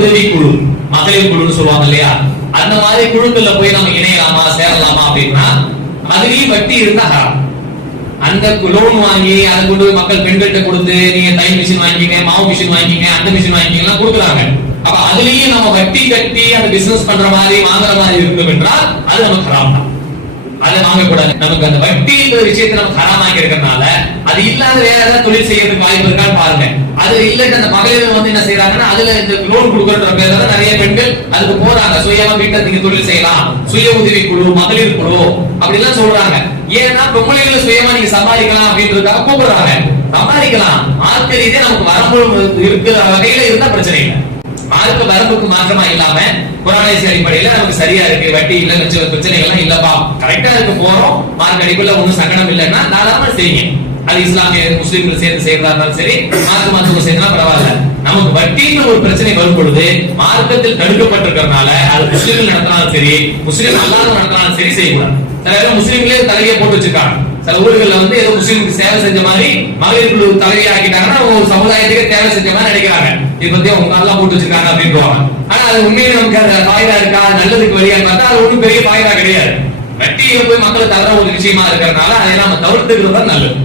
உதவி குழு மகளிர் குழுன்னு சொல்லுவாங்க இல்லையா? அந்த மாதிரி குழுக்கள்ல போய் நம்ம இணையலாமா சேரலாமா அப்படின்னா அதுலயும் வட்டி இருந்தா ஹராம் அந்த லோன் வாங்கி அதை கொண்டு போய் மக்கள் பெண்கள்கிட்ட கொடுத்து நீங்க தையல் மிஷின் வாங்கிங்க மாவு மிஷின் வாங்கிங்க அந்த மிஷின் வாங்கிங்க எல்லாம் கொடுக்குறாங்க. அப்ப அதுலயும் நம்ம வட்டி கட்டி அந்த பிசினஸ் பண்ற மாதிரி வாங்குற மாதிரி இருக்கும் என்றால் அது நமக்கு ஹராம் தான் அதை வாங்கக்கூடாது. நமக்கு அந்த வட்டின்ற விஷயத்தை நம்ம ஹராமாக்கி இருக்கிறதுனால அது இல்லாத வேற ஏதாவது தொழில் செய்யறதுக்கு வாய்ப்பு இருக்கான்னு பாருங்க. அது இல்லட்டு அந்த மகளிர் வந்து என்ன செய்யறாங்கன்னா அதுல இந்த லோன் கொடுக்கற பேர்ல தான் நிறைய பெண்கள் அதுக்கு போறாங்க. சுயமா வீட்டை நீங்க தொழில் செய்யலாம். சுய உதவி குழு மகளிர் குழு அப்படி எல்லாம் சொல்றாங்க. ஏன்னா பொம்பளைகளை சுயமா நீங்க சம்பாதிக்கலாம் அப்படின்றதுக்காக கூப்பிடுறாங்க. சம்பாதிக்கலாம். மார்க்க ரீதியா நமக்கு வரம்பு இருக்கிற வகையில இருந்தா பிரச்சனை இல்லை. மார்க்க வரம்புக்கு மாற்றமா இல்லாம புராணேசி அடிப்படையில நமக்கு சரியா இருக்கு. வட்டி இல்ல மிச்ச எல்லாம் இல்லப்பா. கரெக்டா இருக்கு போறோம். மார்க் அடிப்படையில ஒண்ணும் சங்கடம் இல்லைன்னா தாராளமா செய்யுங்க. அது இஸ்லாமிய முஸ்லீம்கள் சேர்ந்து செய்யறதா இருந்தாலும் சரி மார்க்க மாற்றங்கள் செய்யறதா பரவாயில்ல. நமக்கு வட்டின்னு ஒரு பிரச்சனை வரும் பொழுது மார்க்கத்தில் தடுக்கப்பட்டிருக்கிறதுனால அது முஸ்லீம்கள் நடத்தினாலும் சரி முஸ்லீம் அல்லாத நடத்தினாலும் சரி செய்யக்கூடாது. சில பேர் முஸ்லீம்களே தலையை போட்டு வச்சிருக்காங்க. சில ஊர்கள்ல வந்து ஏதோ முஸ்லீமுக்கு சேவை செஞ்ச மாதிரி மகளிர் குழு தலையை ஆக்கிட்டாங்கன்னா ஒரு சமுதாயத்துக்கு தேவை செஞ்ச மாதிரி நினைக்கிறாங்க. இது பத்தி அவங்க நல்லா போட்டு வச்சிருக்காங்க அப்படின்னு ஆனா அது உண்மையில நமக்கு அந்த பாய்தா இருக்கா? நல்லதுக்கு வழியா பார்த்தா அது ஒண்ணும் பெரிய பாய்தா கிடையாது. வட்டியை போய் மக்களை தர ஒரு விஷயமா இருக்கிறதுனால அதை நம்ம தவிர்த்துக்கிறது தான் நல்லது.